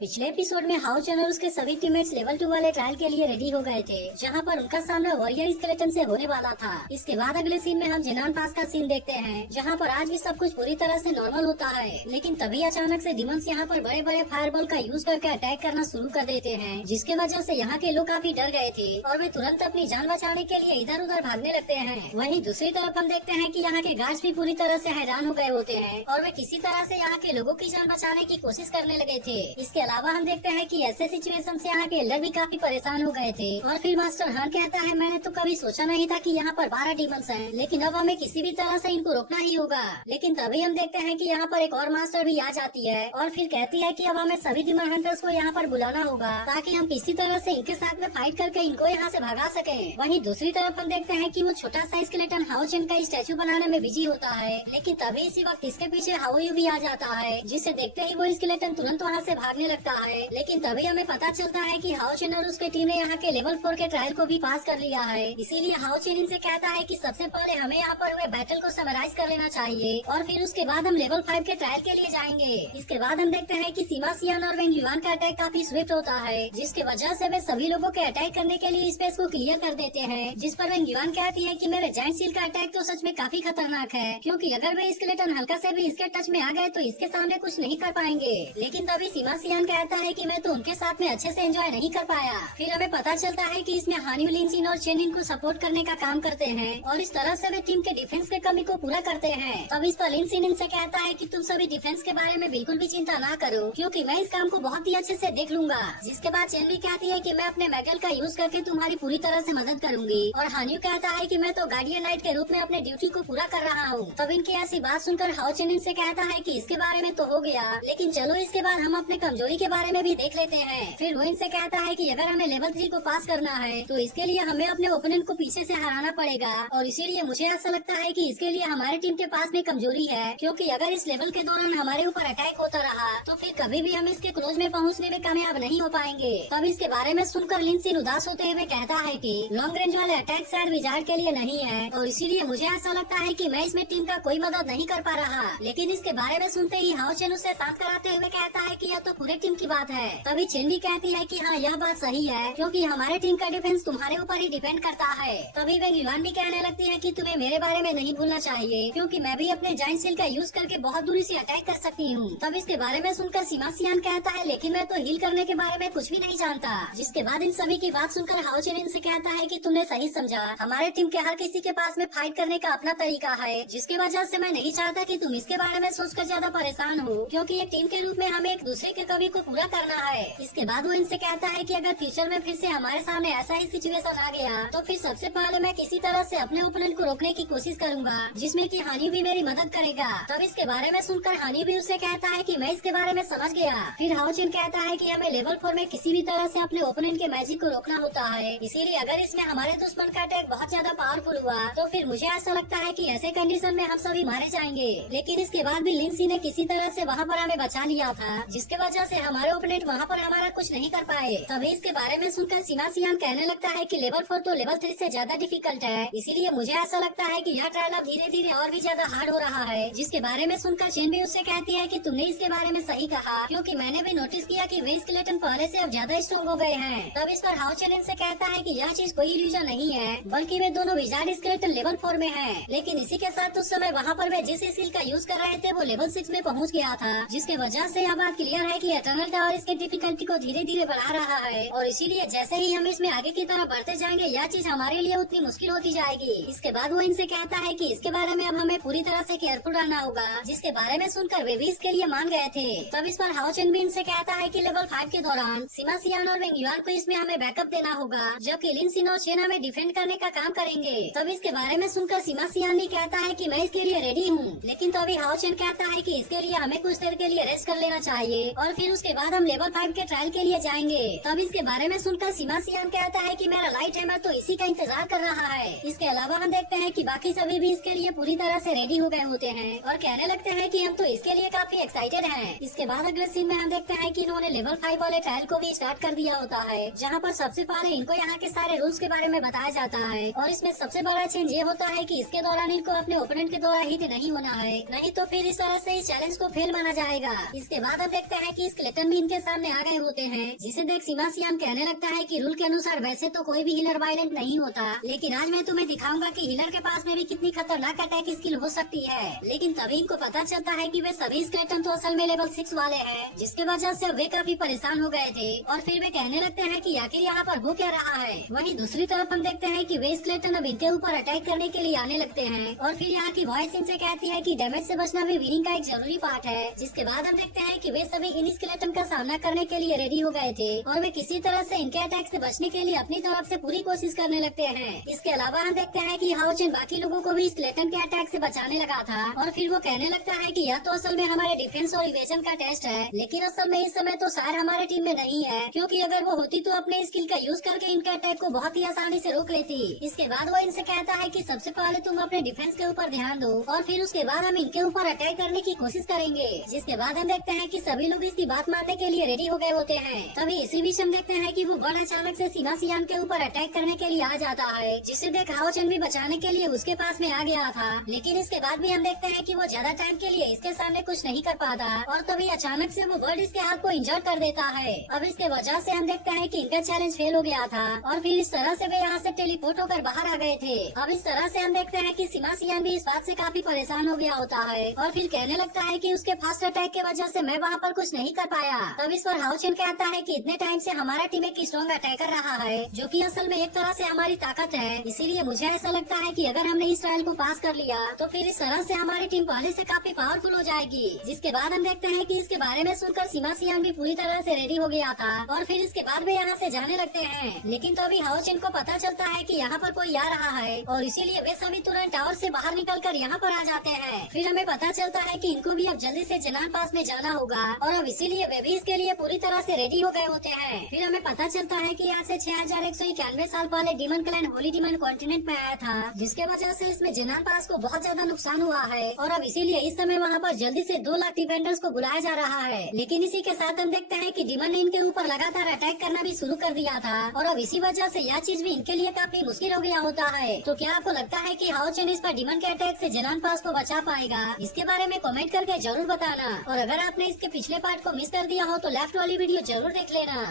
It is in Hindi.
पिछले एपिसोड में हाउ चैन और उसके सभी टीममेट्स लेवल 2 वाले ट्रायल के लिए रेडी हो गए थे, जहां पर उनका सामना वॉरियर स्केलेटन से होने वाला था। इसके बाद अगले सीन में हम जिनान पास का सीन देखते हैं, जहां पर आज भी सब कुछ पूरी तरह से नॉर्मल होता है, लेकिन तभी अचानक से डिमंस यहां पर बड़े बड़े फायरबॉल का यूज करके अटैक करना शुरू कर देते हैं, जिसके वजह से यहाँ के लोग काफी डर गए थे और वे तुरंत अपनी जान बचाने के लिए इधर उधर भागने लगते हैं। वहीं दूसरी तरफ हम देखते हैं कि यहाँ के गार्ड्स भी पूरी तरह से हैरान हो गए होते हैं और वे किसी तरह से यहाँ के लोगों की जान बचाने की कोशिश करने लगे थे। इसके अलावा हम देखते हैं कि ऐसे सिचुएशन से यहाँ के एल्डर भी काफी परेशान हो गए थे और फिर मास्टर हान कहता है, मैंने तो कभी सोचा नहीं था कि यहाँ पर 12 डीमंस हैं, लेकिन अब हमें किसी भी तरह से इनको रोकना ही होगा। लेकिन तभी हम देखते हैं कि यहाँ पर एक और मास्टर भी आ जाती है और फिर कहती है कि अब हमें सभी डीमन हंटर्स को यहाँ पर बुलाना होगा ताकि हम किसी तरह से इनके साथ में फाइट करके इनको यहाँ से भगा सके। वहीं दूसरी तरफ हम देखते हैं कि वो छोटा सा स्केलेटन हाउ चेन का स्टैचू बनाने में बिजी होता है, लेकिन तभी इसी वक्त इसके पीछे हाउ यू भी आ जाता है, जिसे देखते ही वो स्केलेटन तुरंत वहाँ से भागने लगता है। लेकिन तभी हमें पता चलता है कि हाउ चेन और उसकी टीम ने यहाँ के लेवल 4 के ट्रायल को भी पास कर लिया है। इसीलिए हाउ चेन इनसे कहता है कि सबसे पहले हमें यहाँ पर हुए बैटल को समराइज कर लेना चाहिए और फिर उसके बाद हम लेवल 5 के ट्रायल के लिए जाएंगे। इसके बाद हम देखते हैं कि सीमा सियान और वेंग युआन का अटैक काफी स्विफ्ट होता है, जिसकी वजह से वे सभी लोगों के अटैक करने के लिए स्पेस को क्लियर कर देते हैं, जिस पर वेंग युआन कहती है कि मेरे जायंट सील का अटैक तो सच में काफी खतरनाक है, क्योंकि अगर वे स्केलेटन हल्का से भी इसके टच में आ गए तो इसके सामने कुछ नहीं कर पाएंगे। लेकिन तभी सीमा सियान कहता है कि मैं तो उनके साथ में अच्छे से एंजॉय नहीं कर पाया। फिर हमें पता चलता है कि इसमें हानियो लिनसिन और चेनिन को सपोर्ट करने का काम करते हैं और इस तरह से वे टीम के डिफेंस के कमी को पूरा करते हैं। तब इस पर लिनसिन इनसे कहता है कि तुम सभी डिफेंस के बारे में बिल्कुल भी चिंता ना करो, क्योंकि मैं इस काम को बहुत ही अच्छे से देख लूंगा। जिसके बाद चेन भी कहती है कि मैं अपने मैगल का यूज करके तुम्हारी पूरी तरह से मदद करूंगी और हानियो कहता है कि मैं तो गार्डियन नाइट के रूप में अपने ड्यूटी को पूरा कर रहा हूँ। तब इनकी ऐसी बात सुनकर हाउ चेन इनसे कहता है कि इसके बारे में तो हो गया, लेकिन चलो इसके बाद हम अपने कमजोरी के बारे में भी देख लेते हैं। फिर वो इनसे कहता है कि अगर हमें लेवल 3 को पास करना है तो इसके लिए हमें अपने ओपोनेंट को पीछे से हराना पड़ेगा और इसीलिए मुझे ऐसा लगता है कि इसके लिए हमारी टीम के पास में कमजोरी है, क्योंकि अगर इस लेवल के दौरान हमारे ऊपर अटैक होता रहा तो फिर कभी भी हम इसके क्लोज में पहुंचने में कामयाब नहीं हो पाएंगे। तब इसके बारे में सुनकर लिनसिन उदास होते हुए कहता है कि लॉन्ग रेंज वाले अटैक शायद विजार्ड के लिए नहीं है और इसीलिए मुझे ऐसा लगता है कि मैं इसमें टीम का कोई मदद नहीं कर पा रहा। लेकिन इसके बारे में सुनते ही हाउ चेन उसे शांत कराते हुए कहता है कि यह तो पूरे टीम की बात है। तभी चेन भी कहती है कि हाँ यह बात सही है, क्योंकि हमारे टीम का डिफेंस तुम्हारे ऊपर ही डिपेंड करता है। तभी वेंग युआन भी कहने लगती है कि तुम्हें मेरे बारे में नहीं भूलना चाहिए, क्योंकि मैं भी अपने जायंट सील का यूज करके बहुत दूरी से अटैक कर सकती हूँ। तब इसके बारे में सुनकर सीमा सियान कहता है, लेकिन मैं तो हील करने के बारे में कुछ भी नहीं जानता। जिसके बाद इन सभी की बात सुनकर हाउ चेन इनसे कहता है कि तुमने सही समझा, हमारे टीम के हर किसी के पास में फाइट करने का अपना तरीका है, जिसकी वजह से मैं नहीं चाहता कि तुम इसके बारे में सोचकर ज्यादा परेशान हो, क्योंकि एक टीम के रूप में हमें एक दूसरे के कमी को पूरा करना है। इसके बाद वो इनसे कहता है कि अगर फ्यूचर में फिर से हमारे सामने ऐसा ही सिचुएशन आ गया तो फिर सबसे पहले मैं किसी तरह से अपने ओपोनेंट को रोकने की कोशिश करूंगा, जिसमें कि हानि भी मेरी मदद करेगा। तब इसके बारे में सुनकर हानि भी उससे कहता है कि मैं इसके बारे में समझ गया। फिर हाउ चेन कहता है कि हमें लेवल 4 में किसी भी तरह से अपने ओपोनेंट के मैजिक को रोकना होता है, इसीलिए अगर इसमें हमारे दुश्मन का अटैक बहुत ज्यादा पावरफुल हुआ तो फिर मुझे ऐसा लगता है कि ऐसे कंडीशन में हम सभी मारे जाएंगे। लेकिन इसके बाद भी लिनसी ने किसी तरह से वहाँ पर हमें बचा लिया था, जिसके वजह से हमारे ओपोनेंट वहाँ पर हमारा कुछ नहीं कर पाए। तभी इसके बारे में सुनकर सीमा सियान कहने लगता है कि लेवल 4 तो लेवल 3 से ज्यादा डिफिकल्ट है, इसीलिए मुझे ऐसा लगता है कि यह ट्रायल अब धीरे धीरे और भी ज्यादा हार्ड हो रहा है। जिसके बारे में सुनकर चेन भी उससे कहती है कि तुमने इसके बारे में सही कहा, क्योंकि मैंने भी नोटिस किया कि वे स्केलेटन पहले से अब ज्यादा स्ट्रॉन्ग हो गए हैं। तब इस पर हाउ चेन से कहता है कि यह चीज कोई इल्यूजन नहीं है, बल्कि वे दोनों विजार्ड स्केलेटन लेवल 4 में हैं। लेकिन इसी के साथ उस समय वहाँ पर वे जिस स्किल का यूज कर रहे थे वो लेवल 6 में पहुँच गया था, जिसके वजह से यह बात क्लियर है कि एटर्नल टावर इसके डिफिकल्टी को धीरे धीरे बढ़ा रहा है और इसीलिए जैसे ही हम इसमें आगे की तरफ बढ़ते जाएंगे यह चीज हमारे लिए उतनी मुश्किल होती जाएगी। इसके बाद वो इनसे कहता है कि इसके बारे में अब हमें पूरी तरह से केयरफुल रहना होगा, जिसके बारे में सुनकर वे भी इसके लिए मान गए थे। तब इस पर हाउ चेन भी इनसे कहता है कि लेवल 5 के दौरान सीमा सियान और वेंग युआन को इसमें हमें बैकअप देना होगा, जबकि लिनसिन और चेन हमें डिफेंड करने का काम करेंगे। तब इसके बारे में सुनकर सीमा सियान भी कहता है कि मैं इसके लिए रेडी हूँ, लेकिन तभी हाउ चेन कहता है कि इसके लिए हमें कुछ देर के लिए रेस्ट कर लेना चाहिए और फिर उसके बाद हम लेवल 5 के ट्रायल के लिए जाएंगे। तब इसके बारे में सुनकर सीमा सियान कहता है कि मेरा लाइट हैमर तो इसी का इंतजार कर रहा है। इसके अलावा हम देखते हैं कि बाकी सभी भी इसके लिए पूरी तरह से रेडी हो गए होते हैं और कहने लगते हैं कि हम तो इसके लिए काफी एक्साइटेड हैं। इसके बाद अगले सीन में हम देखते हैं कि इन्होंने लेवल 5 वाले ट्रायल को भी स्टार्ट कर दिया होता है, जहाँ पर सबसे पहले इनको यहाँ के सारे रूल्स के बारे में बताया जाता है और इसमें सबसे बड़ा चेंज ये होता है कि इसके दौरान इनको अपने ओपोनेंट के द्वारा हिट नहीं होना है, नहीं तो फिर इस तरह से इस चैलेंज को फेल माना जाएगा। इसके बाद हम देखते हैं कि इस स्केलेटन भी इनके सामने आ गए होते हैं, जिसे देख सीमा सियान कहने लगता है कि रूल के अनुसार वैसे तो कोई भी हीलर वायलेंट नहीं होता, लेकिन आज मैं तुम्हें दिखाऊंगा कि हीलर के पास में भी कितनी खतरनाक अटैक स्किल हो सकती है। लेकिन तभी इनको पता चलता है कि वे सभी स्केलेटन तो असल में लेवल 6 वाले हैं, जिसके वजह से वे काफी परेशान हो गए थे और फिर वे कहने लगते हैं कि आखिर यहाँ पर हो क्या रहा है। वहीं दूसरी तरफ हम देखते हैं कि वे स्केलेटन अब इनके ऊपर अटैक करने के लिए आने लगते हैं और फिर यहाँ की वॉइस इनसे कहती है कि डैमेज से बचना भी विनिंग का एक जरूरी पार्ट है। जिसके बाद हम देखते हैं कि वे सभी इन स्केलेटन का सामना करने के लिए रेडी हो गए थे और वे किसी तरह से इनके अटैक से बचने के लिए अपनी तरफ से पूरी कोशिश करने लगते हैं। इसके अलावा हम देखते हैं कि हाओचेन बाकी लोगों को भी स्केलेटन के अटैक से बचाने लगा था और फिर वो कहने लगता है कि यह तो असल में हमारे डिफेंस और इवेजन का टेस्ट है, लेकिन असल में इस समय तो शायर हमारे टीम में नहीं है, क्योंकि अगर वो होती तो अपने स्किल का यूज करके इनके अटैक को बहुत ही आसानी से रोक लेती। इसके बाद वो इनसे कहता है कि सबसे पहले तुम अपने डिफेंस के ऊपर ध्यान दो और फिर उसके बाद हम इनके ऊपर अटैक करने की कोशिश करेंगे। जिसके बाद हम देखते हैं कि सभी लोग इसकी बात मानने के लिए रेडी हो गए होते हैं। तभी इसी बीच हम देखते हैं कि वो बड़ा अचानक से सीमा सियान के ऊपर अटैक करने के लिए आ जाता है, जिसे देख हाओचेन भी बचाने के लिए उसके पास में आ गया था। लेकिन इसके बाद भी हम देखते हैं कि वो ज्यादा टाइम के लिए इसके सामने कुछ नहीं कर पाता और तभी अचानक से वो बर्ड इसके हाथ को इंजर्ड कर देता है। अब इसके वजह से हम देखते हैं कि इनका चैलेंज फेल हो गया था और फिर इस तरह से वे यहाँ से टेलीपोर्ट होकर बाहर आ गए थे। अब इस तरह से हम देखते हैं कि सीमा सियान भी इस बात से काफी परेशान हो गया होता है और फिर कहने लगता है कि उसके फास्ट अटैक के वजह से मैं वहाँ पर कुछ नहीं कर पाया। तब इस पर हाओचेन कहता है कि इतने टाइम से हमारा टीम एक स्ट्रॉन्ग अटैकर रहा है, जो कि असल में एक तरह से हमारी ताकत है। इसीलिए मुझे ऐसा लगता है कि अगर हमने इस ट्रायल को पास कर लिया तो फिर इस तरह से हमारी टीम पहले से काफी पावरफुल हो जाएगी। जिसके बाद हम देखते हैं कि इसके बारे में सुनकर सीमा सियान भी पूरी तरह से रेडी हो गया था और फिर इसके बाद वे यहाँ से जाने लगते हैं। लेकिन तो अभी हाओचेन को पता चलता है कि यहाँ पर कोई आ रहा है और इसीलिए वे सभी तुरंत टावर से बाहर निकलकर यहाँ पर आ जाते हैं। फिर हमें पता चलता है कि इनको भी अब जल्दी से जेनान पास में जाना होगा और अब इसीलिए वे भी इसके लिए पूरी तरह से रेडी हो गए होते हैं। फिर हमें पता चलता है कि यहाँ से 6191 साल पहले demon clan Holi demon continent में आया था, जिसके वजह से इसमें जेनान पास को बहुत ज्यादा नुकसान हुआ है और अब इसीलिए इस समय वहाँ पर जल्दी से 2 लाख डिफेंडर्स को बुलाया जा रहा है। लेकिन इसी के साथ हम देखते हैं कि डीमन ने इनके ऊपर लगातार अटैक करना भी शुरू कर दिया था और अब इसी वजह से यह चीज भी इनके लिए काफी मुश्किल हो गया होता है। तो क्या आपको लगता है कि हाओचेन इस पर डीमन के अटैक से जेनान पास को बचा पाएगा? इसके बारे में कमेंट करके जरूर बताना और अगर आपने इसके पिछले पार्ट को मिस कर दिया हो तो लेफ्ट वाली वीडियो जरूर देख लेना।